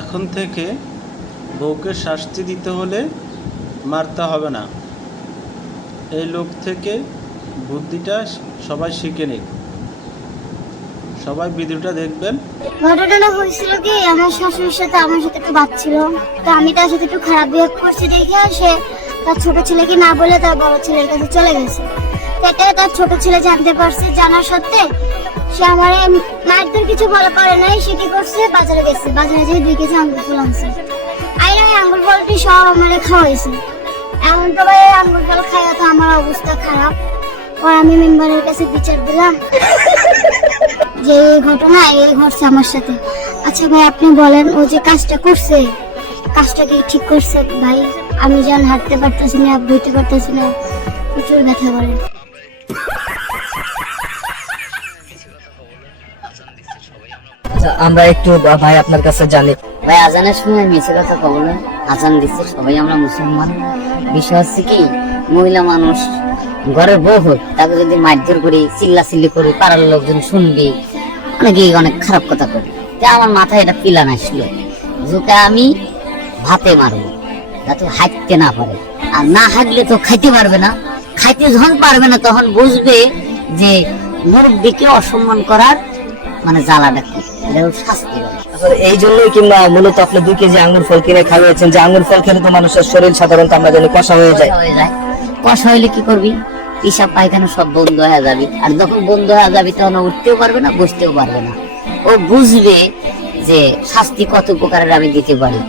এখন থেকে বউকে শাস্তি দিতে হলে মারতে হবে না। এই লোক থেকে বুদ্ধিটা সবাই শিখে নিক। সবাই ভিডিওটা দেখবেন। ঘটনাটা হয়েছিল কি? আমার শাশুড়ির সাথে আমার সাথে একটু বাচ্ছিল তো আমি তার সাথে একটু খারাপ বিহেভ করছি দেখে সে তার ছোট ছেলেকে না বলে তার বড় ছেলের কাছে চলে গেছে। এটা তার ছোট ছেলে জানতে পারছে জানার সত্ত্বে সে আমার মায়ের কিছু বলা পারে নাই, সে কি করছে? বাজারে গেছে। বাজারে যেয়ে দুই কেজি আঙ্গুর ফল আনছে। ওই আঙ্গুর ফলটি সব আমার খাওয়াইছে। এমন তো ভাই আঙ্গুর ফল খাইয়া তো আমার অবস্থা খারাপ। পর আমি মেম্বারের কাছে বিচার দিলাম। যে এই ঘটনা, এই ঘটছে আমার সাথে। আচ্ছা ভাই, আপনি বলেন, ও যে কাজটা করছে, কাজটা কি ঠিক করছে? ভাই, আমি যেন হাঁটতে পারতেছি না, বইতে পারতেছি না, প্রচুর ব্যথা করে। আচ্ছা, আমরা একটু ভাই আপনার কাছে জানি। ভাই আজানের সময় মিছে কথা কব না। আজান দিচ্ছে সবাই আমরা মুসলমান। বিষয় হচ্ছে কি মহিলা মানুষ ঘরের বউ হোক তাকে যদি মারধর করি চিল্লা চিল্লি করি পাড়ার লোকজন শুনবি অনেকেই অনেক খারাপ কথা করি তা আমার মাথায় এটা পিলান আসলো যেটা আমি ভাতে মারবো যাতে হাঁটতে না পারে। আর না হাঁটলে তো খাইতে পারবে না। খাইতে যখন পারবে না তখন বুঝবে যে মুরব্বীকে অসম্মান করার মানে জ্বালাটা কি শাস্তি। এই জন্যই কিংবা মূলত আপনি দুই কেজি আঙ্গুর ফল কিনে খাওয়াচ্ছেন যে আঙ্গুর ফল খেলে তো মানুষের শরীর সাধারণত আমরা জানি কষা হয়ে যায়। কষা হয়ে যায়। কষা হইলে কি করবি? পিসাব পায়খানা সব বন্ধ হয়ে যাবে। আর যখন বন্ধ হয়ে যাবে তখন উঠতেও পারবে না বসতেও পারবে না। ও বুঝবে যে শাস্তি কত প্রকারের আমি দিতে পারি।